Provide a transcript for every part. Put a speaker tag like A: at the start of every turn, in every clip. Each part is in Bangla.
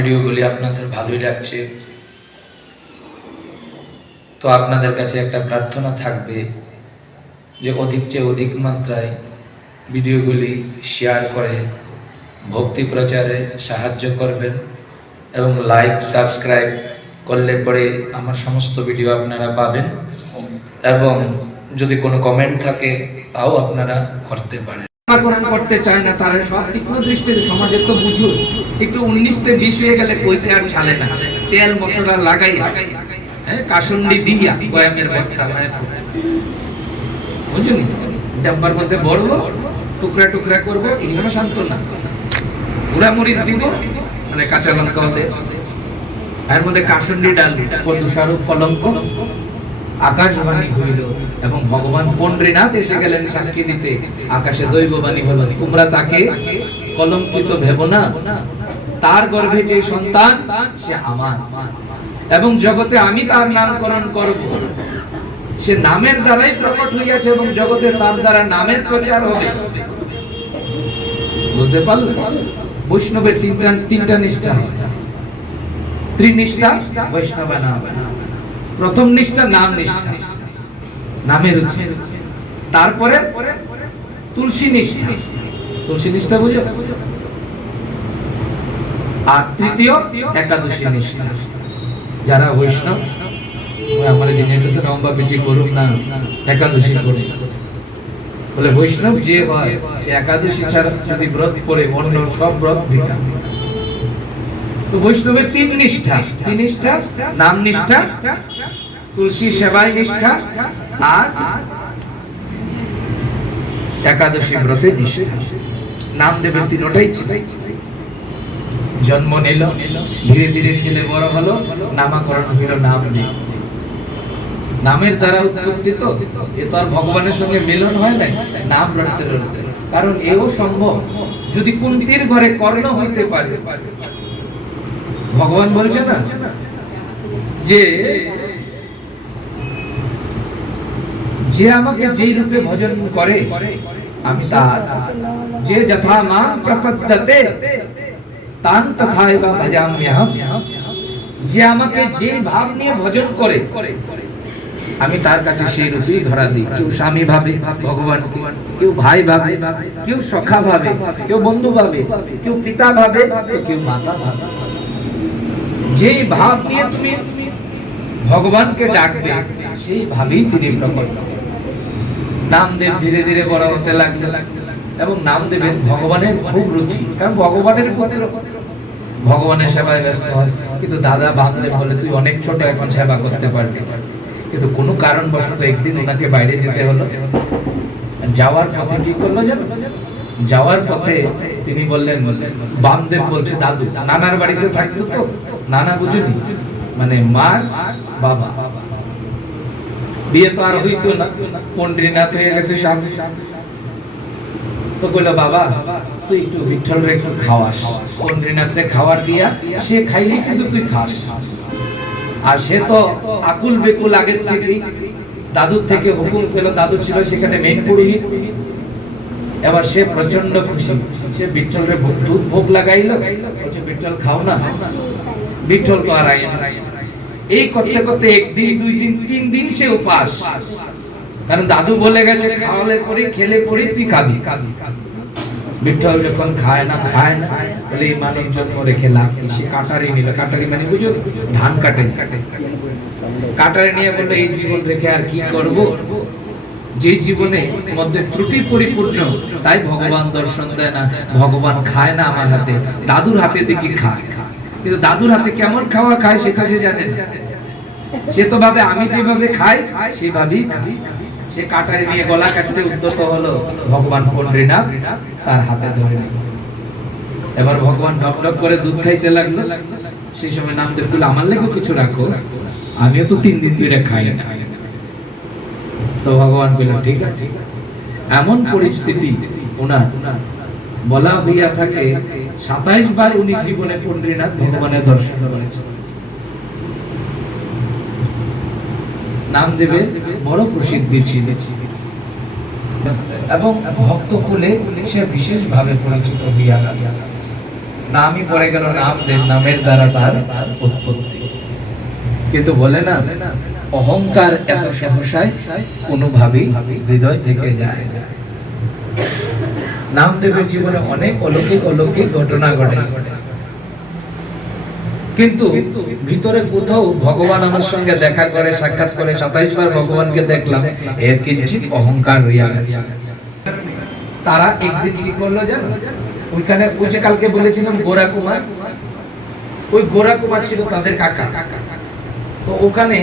A: ভিডিওগুলি আপনাদের ভালোই লাগছে। তো আপনাদের কাছে একটা প্রার্থনা থাকবে যে অধিক চেয়ে অধিক মাত্রায় ভিডিওগুলি শেয়ার করে ভক্তি প্রচারে সাহায্য করবেন এবং লাইক সাবস্ক্রাইব করলে পরে আমার সমস্ত ভিডিও আপনারা পাবেন এবং যদি কোনো কমেন্ট থাকে তাও আপনারা করতে পারেন।
B: করতে চায় না, তারা সব তীক্ষ্ণ দৃষ্টিতে সমাজে তো বুঝুন একটু উনিশতে বিশ হয়ে গেলে কইতে আর ছালে না। তেল মশলা লাগাই হ্যাঁ কাসুন্ডি দিয়া বয়ামের ভর্তা বুঝুনি ডাব্বার মধ্যে বড়বো টুকরা টুকরা করব, এগুলো শান্ত না। গুড়া মরিচ দিব মানে কাঁচা লঙ্কা হতে এর মধ্যে কাসুন্ডি ডাল পদুষারূপ কলঙ্ক, আকাশবাণী হইল এবং ভগবান পন্ড্রীনাথ এসে গেলেন সাক্ষী দিতে। আকাশে দৈববাণী হলো। তোমরা তাকে কলঙ্কিত ভেব না। তার গর্ভে যে সন্তান, সে আমার। এবং জগতে আমি তার নামকরণ করব। সে নামের দ্বারাই প্রকট হইয়াছে এবং জগতে তার দ্বারা নামের প্রচার হবে। বুঝতে পারলে বৈষ্ণবের তিনটা তিনটা নিষ্ঠা ত্রিনিষ্ঠা, বৈষ্ণব নাম। প্রথম নিষ্ঠা, নাম নিষ্ঠা। নামের উৎস। তারপরে তুলসী নিষ্ঠা। তুলসী নিষ্ঠা বুঝো? আর তৃতীয় একাদশী নিষ্ঠা। যারা বৈষ্ণব আমার যে নেটেছে লম্বা পিছি করুক না একাদশী করুক বলে বৈষ্ণব যে হয়, সে একাদশী ছাড়া যদি ব্রত করে, অন্য সব ব্রত ভিকা তো বৈষ্ণবের তিন নিষ্ঠা। নিষ্ঠা? নাম নিষ্ঠা, তুলসী সেবায় নিষ্ঠা, আর একাদশী ব্রতে নিষ্ঠা। নাম দেবের তিনটাই ছিল। জন্ম নিল, ধীরে ধীরে ছেলে বড় হলো, নামাকরণ হইল নাম নেই নামের দ্বারা উৎপত্তি তো এ তো আর ভগবানের সঙ্গে মিলন হয় নাই, নাম রটতে রটতে। কারণ এও সম্ভব, যদি কুন্তির ঘরে কর্ণ হইতে পারে। ভগবান বলছে না যে যে আমাকে যেই রূপে ভজন করে, আমি তার, যে যথা মা প্রপদ্যতে তান তথা এবা ভজাম্যহম যে আমাকে যে ভাব নিয়ে ভজন করে, আমি তার কাছে সেই ধরা দিই। কেউ স্বামী ভাবে, ভগবান কেউ ভাই ভাবে, কেউ সখা ভাবে, কেউ বন্ধু ভাবে, কেউ পিতা ভাবে, কেউ মাতা ভাবে। যেই ভাব নিয়ে তুমি ভগবানকে ডাকবে, সেই ভাবেই তিনি প্রকট। নামদেব ধীরে ধীরে বড় হতে লাগল। এবং নাম দেবেন ভগবানের খুব রুচি। কারণ ভগবানের ভগবানের সেবায় ব্যস্ত হয়। কিন্তু দাদা বামদেব বলে, তুই অনেক ছোট, এখন সেবা করতে পারবি। কিন্তু কোনো কারণবশত একদিন ওনাকে বাইরে যেতে হলো। যাওয়ার পথে কি করল জানো? যাওয়ার পথে তিনি বললেন, বামদেব বলছে, দাদু, নানার বাড়িতে থাকতো তো? নানা বুঝুনি? মানে মার বাবা। বিয়ে তো আর হইতো না। পন্ড্রীনাথ হয়ে গেছে স্বামী। তো কইলো, বাবা, তুই একটু বিঠল রে একটু খাওয়াস। পন্ড্রীনাথ রে খাবার দিয়া সে খাইলে কিন্তু তুই খাস। আর সে তো আকুল বেকুল আগের থেকেই, দাদুর থেকে হুকুম পেল, দাদু ছিল সেখানে মেন পুরোহিত। এবার সে প্রচণ্ড খুশি। সে বিঠল রে ভোগ- দুধ ভোগ লাগাইলো। বলছে বিঠল খাও না। বিঠল তো আর এই করতে করতে একদিন, দুই দিন, তিন দিন সে উপাস। কারণ দাদু বলে গেছে, খাওয়ালে পরে খেলে পরে তুই খাবি। বিঠল যখন খায় না খায় না, বলে, এই মানব জন্ম রেখে লাভ সে কাটারি নিল। কাটারি মানে বুঝো, ধান কাটে কাটারি নিয়ে বলল, এই জীবন রেখে আর কি করব? যে জীবনে মধ্যে ত্রুটি পরিপূর্ণ, তাই ভগবান দর্শন দেয় না। ভগবান খায় না আমার হাতে, দাদুর হাতে দেখি খায়। কিন্তু দাদুর হাতে কেমন খাওয়া খায় সে কাছে জানে সে তো ভাবে, আমি যেভাবে খাই, সেভাবেই খাই। সে কাটারি নিয়ে গলা কাটতে উদ্যত হলো। ভগবান পন্ড্রীনাথ তার হাতে ধরে। এবার ভগবান ঢক ঢক করে দুধ খাইতে লাগল। সেই সময় নামদেব বলল, আমার লেগে কিছু রাখো। আমিও তো তিন দিন ধরে খাই না। তো ভগবান বলল, ঠিক আছে। এমন পরিস্থিতি ওনার বলা হইয়া থাকে, সাতাইশ বার উনি জীবনে পন্ড্রীনাথ ভগবানের দর্শন করেছেন। নামদেবের বড় প্রসিদ্ধি ছিল এবং ভক্ত কুলে সে বিশেষভাবে পরিচিত হইয়া নামই পড়ে গেল নামদেব নামের দ্বারা তার উৎপত্তি। কিন্তু বলে না, অহংকার এত সহসায় কোনোভাবেই হৃদয় থেকে যায় নামদেবের জীবনে অনেক অলৌকিক অলৌকিক ঘটনা ঘটে। কিন্তু ভিতরে কোথাও ভগবান আমার সঙ্গে দেখা করে সাক্ষাৎ করে সাতাইশ বার ভগবানকে দেখলাম এর কিঞ্চিত অহংকার হইয়া গেছে? তারা একদিন কি করল জানো? ওইখানে ওই যে কালকে বলেছিলাম গোরা কুমার ওই গোরা কুমার ছিল তাদের কাকা। তো ওখানে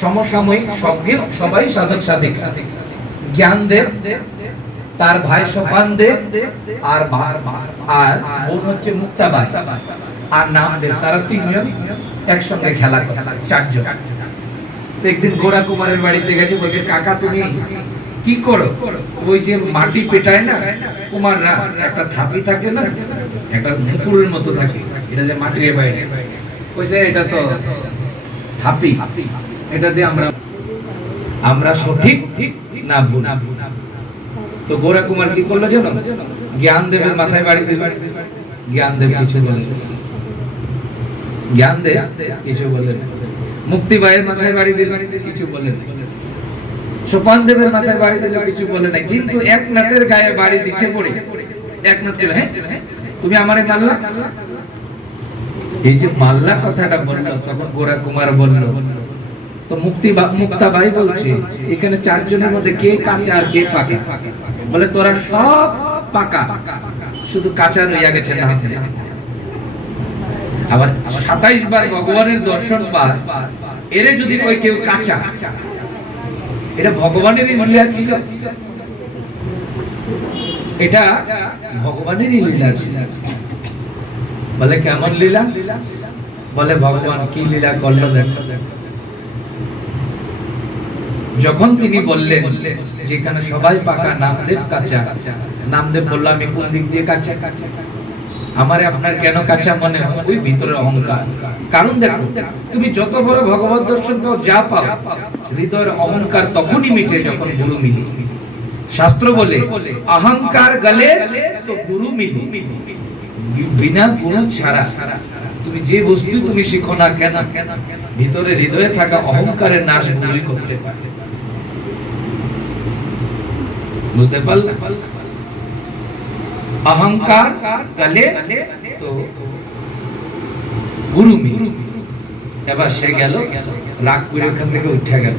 B: সমসাময়িক সবগে সবাই সাধক সাধিক। জ্ঞান দেব তার ভাই সোপান দেব আর আর বোন হচ্ছে মুক্তা মুক্তাবাই। আর নাম দেব তারা তিনজন, একসঙ্গে খেলা চারজন। একদিন গোরা কুমারের বাড়িতে গেছে, বলছে, কাকা, তুমি কি করো? ওই যে মাটি পেটায় না, কুমাররা, একটা থাপি থাকে না, একটা মুকুরের মতো থাকে, এটা যে মাটির বাইরে। কইছে এটা তো থাপি, এটা দিয়ে আমরা আমরা সঠিক না ভুল? তো গোরা কুমার কি করল জানো? জ্ঞান দেবের মাথায় বাড়ি দিল। জ্ঞান দেব কিছু বলে। জ্ঞান দেব কিছু বলে মুক্তি ভাইয়ের মাথায় বাড়ি দিল, কিছু বলে সোপান দেবের মাথায় বাড়ি দিল, কিছু বলে না। কিন্তু এক নাথের গায়ে বাড়ি দিচ্ছে পড়ে। এক নাথ হ্যাঁ তুমি আমারে মারলা? এই যে মাল্লা কথাটা বলল, তখন গোরা কুমার বলল, তো মুক্তি মুক্তা ভাই বলছে, এখানে চারজনের মধ্যে কে কাঁচা আর কে পাকা? বলে, তোরা সব পাকা। শুধু কাঁচা রইয়া গেছে না আবার সাতাইশ বার ভগবানের দর্শন পায় এরে যদি কই কেউ কাঁচা। এটা ভগবানেরই লীলা ছিল। এটা ভগবানেরই লীলা ছিল। বলে, কেমন লীলা? বলে, ভগবান কি লীলা করল দেখো। যখন তিনি বললেন যেখানে সবাই পাকা, নামদেব কাঁচা। নামদেব বলল, আমি কোন দিক দিয়ে কাঁচা কাঁচা? আমারে আপনার কেন কাঁচা মনে হয়? ওই ভিতরে অহংকার। কারণ দেখো, তুমি যত বড় ভগবত দর্শন পাও, যা পাও, হৃদয়ের অহংকার তখনই মিটে যখন গুরু মিলি। শাস্ত্র বলে অহংকার গলে তো গুরু মিলি। বিনা গুরু ছাড়া তুমি যে বস্তু তুমি শিখো না কেন, ভিতরে হৃদয়ে থাকা অহংকারের নাশ গুলি করতে পারলে। বুঝতে পারলে? অহংকার গলে তো গুরু মিলি। এবার সে গেল, রাগ করে ওখান থেকে উঠে গেল।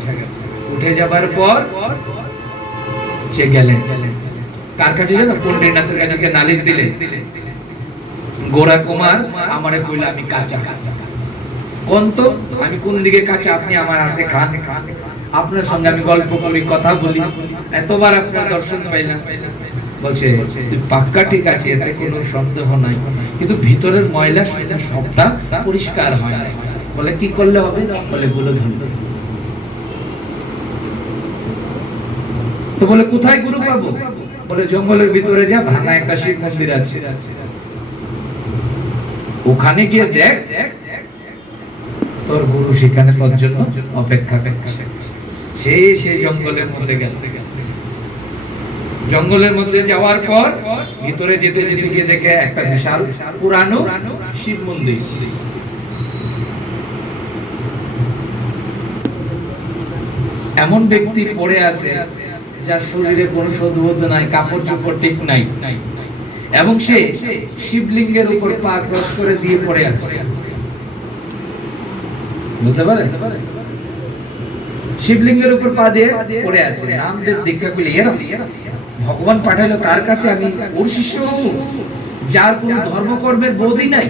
B: উঠে যাবার পর সে গেলেন। কার কাছে জানো পণ্ডিতনাথের কাছে নালিশ দিলেন, গোরা কুমার, আমারে কইলা আমি কাঁচা। কোন তো আমি কোন দিকে কাঁচা, আপনি আমার হাতে খান। আপনার সঙ্গে আমি গল্প করি, কথা বলি। এতবার আপনার দর্শন পাইলাম। পাক্কা ঠিক আছে এতে কোনো সন্দেহ নাই। কিন্তু ভিতরের ময়লা সেটা সবটা পরিষ্কার হয় বলে, কি করলে হবে? বলে, গুলো তো বলে, কোথায় গুরু পাবো? বলে, জঙ্গলের ভিতরে যা, ভাঙা একটা শিব মন্দির আছে। ওখানে গিয়ে দেখ, তোর গুরু সেখানে তোর জন্য অপেক্ষা করছে। সে সেই জঙ্গলের মধ্যে গেল। জঙ্গলের মধ্যে যাওয়ার পর ভিতরে যেতে যেতে গিয়ে দেখে একটা বিশাল পুরানো শিব মন্দির। এমন ব্যক্তি পড়ে আছে যার শরীরে কোনো সদবোধ নাই, কাপড় চোপড় ঠিক নাই। এবং সে শিবলিঙ্গের উপর পা ক্রস করে দিয়ে পড়ে আছে। বুঝতে পারে? শিবলিঙ্গের উপর পা দিয়ে পড়ে আছে। নামদেব দীক্ষা করলে এরম। ভগবান পাঠাইলো, তার কাছে আমি ওর শিষ্য হব। যার কোনো ধর্মকর্মের বোধই নাই।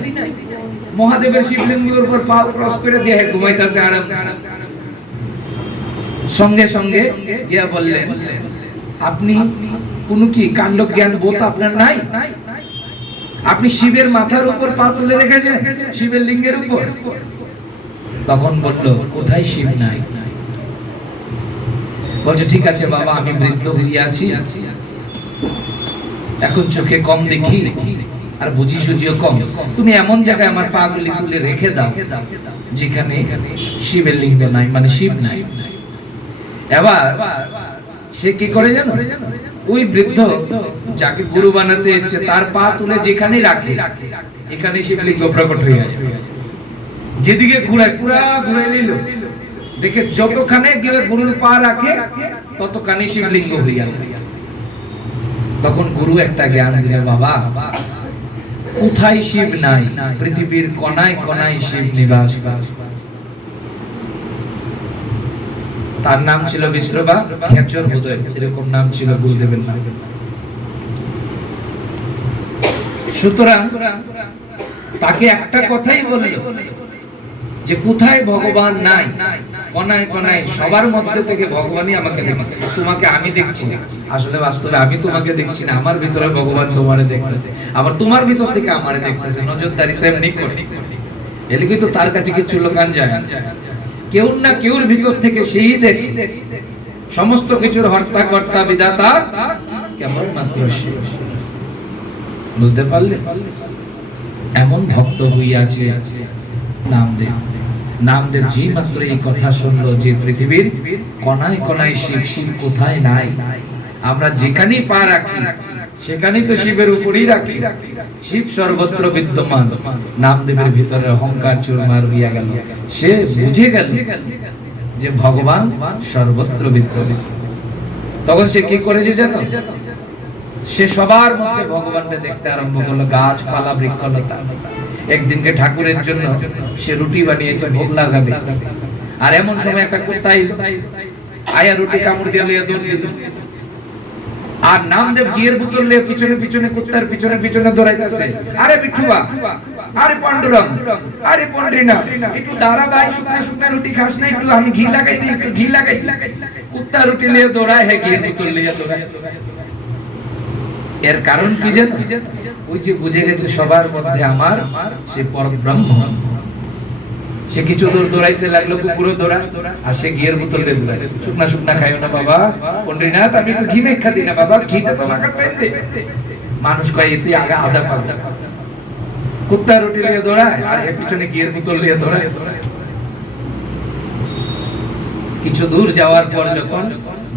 B: মহাদেবের শিবলিঙ্গের উপর পা ক্রস করে দিয়ে ঘুমাইতেছে আরাম সঙ্গে সঙ্গে গিয়া বললেন, আপনি কোনো কি কাণ্ড জ্ঞান বোধ আপনার নাই? আপনি শিবের মাথার উপর পা তুলে রেখেছেন, শিবের লিঙ্গের উপর? তখন বলল, কোথায় শিব নাই? বলছে, ঠিক আছে বাবা, আমি বৃদ্ধ হইয়াছি এখন চোখে কম দেখি আর বুঝি সুঝিও কম। তুমি এমন জায়গায় আমার পা গুলি তুলে রেখে দাও যেখানে শিবের লিঙ্গ নাই মানে শিব নাই। এবার সে কি করে জানো? ওই বৃদ্ধ যাকে গুরু বানাতে এসেছে, তার পা তুলে যেখানে রাখে এখানে শিবলিঙ্গ প্রকট হয়ে যায়। যেদিকে ঘুরায়, পুরা ঘুরে নিল। দেখে যতখানে গিয়ে গুরুর পা রাখে, ততখানি শিবলিঙ্গ হইয়া তখন গুরু একটা জ্ঞান দিলে, বাবা, কোথায় শিব নাই? পৃথিবীর কণায় কণায় শিব নিবাস তার নাম ছিল বিষ্ণুবা, খেচর বোধহয়, এরকম নাম ছিল গুরুদেবের নাম। সুতরাং তাকে একটা কথাই বলল যে, কোথায় ভগবান নাই? কনায় কনায় সবার মধ্যে থেকে ভগবানই আমাকে দেখে তোমাকে আমি দেখছি না। আসলে বাস্তবে আমি তোমাকে দেখছি না, আমার ভিতরে ভগবান তোমারে দেখতেছে। আবার তোমার ভিতর থেকে আমারে দেখতেছে, নজরদারি তেমনি করে। এদিকে তো তার কাছে কিছু লোকান যায়। কেউ না কেউর ভিতর থেকে সেই দেখে। সমস্ত কিছুর হর্তা কর্তা বিধাতা কেমন মাত্র সে। বুঝতে পারলে? এমন ভক্ত হইয়াছে নামদেব। নামদেব যে মাত্র এই কথা শুনলো যে পৃথিবীর কণায় কণায় শিব শিব কোথায় নাই? আমরা যেখানেই পা রাখি, সেখানেই তো শিবের উপরেই রাখি। শিব সর্বত্র বিদ্যমান। নামদেবের ভিতরে অহংকার চুরমার হইয়া গেল। সে বুঝে গেল যে ভগবান সর্বত্র বিদ্যমান। তখন সে কি করেছে জানো? সে সবার মধ্যে ভগবানকে দেখতে আরম্ভ করল, গাছপালা বৃক্ষলতা। একদিনকে ঠাকুরের জন্য সে রুটি বানিয়েছে ভোগ লাগাবে আর এমন সময় একটা কুত্তাই আয়া রুটি কামড় দিয়ে লইয়া দৌড় দিল। আর নামদেব গিয়ের বোতল লিয়ে পিছনে পিছনে কুত্তার পিছনে পিছনে দৌড়াইতেছে। আরে বিঠুয়া, আরে পান্ডুরং আরে পন্ড্রিনা একটু দাঁড়া ভাই, শুকনা শুকনা রুটি খাস না একটু, আমি ঘি লাগাই দিই, একটু ঘি লাগাই কুত্তা রুটি লিয়ে দৌড়ায় হ্যাঁ গিয়ের বোতল লিয়ে দৌড়ায়। এর কারণ কি জানো? ওই যে বুঝে গেছে সবার মধ্যে আমার সে পরব্রহ্ম। সে কিছু দূর দৌড়াইতে লাগল, কুকুরও দৌড়ায় আর সে গিয়ের বোতল দৌড়ায় শুকনা শুকনা খাইও না বাবা। পন্ডিনাথ আমি একটু ঘি মেখা দিই না বাবা ঘিটা তো লাগার দে মানুষ কয় এতে আগে আধা পাবে। কুত্তা রুটি লিয়ে দৌড়ায়, আর এর পিছনে গিয়ের বোতল লিয়ে দৌড়ায়। কিছু দূর যাওয়ার পর যখন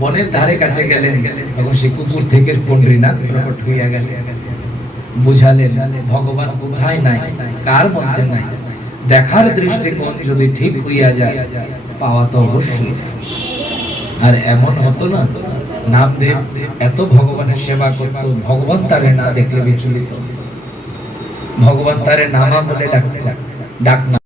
B: বনের ধারে কাছে গেলেন, তখন সে কুকুর থেকে পন্ডিনাথ প্রকট হইয়া গেলেন বুঝালেন, ভগবান কোথায় নাই, কার মধ্যে নাই? দেখার দৃষ্টিকোণ যদি ঠিক হইয়া যায়, পাওয়া তো অবশ্যই। আর এমন হতো না, নামদেব এত ভগবানের সেবা করত, ভগবান তারে না দেখলে বিচলিত। ভগবান তারে নামা বলে ডাকতে ডাক না